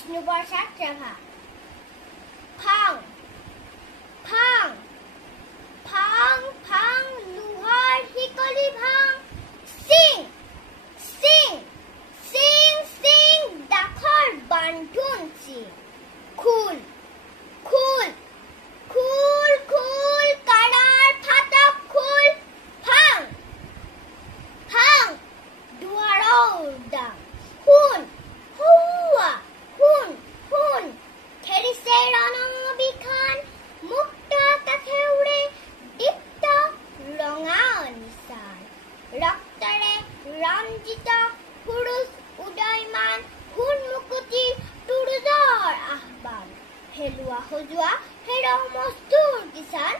বিষ্ণুপ্ৰসাদ ৰাভা। ফাং ফাং ফাং ফাং লোহাৰ শিকলি ভাং। সিং সিং সিং সিং ডাখৰ বান্ধোন সিং। খুল খুল খুল খুল কাৰাৰ ফাটক খুল। ফাং ফাং দুৱাৰৰ দাং। শুন হুৱা শুন শুন খেৰিছে ৰণবিখান। মুক্ত কাষে উৰে দীপ্ত ৰঙা নিচান। ৰক্তৰে ৰঞ্জিত সুৰুজ উদয়মান। সোণ মুকুতিৰ তুৰুজৰ আহ্বান। হেলুৱা সজোৱা হেৰ মস্তুৰ কিষাণ।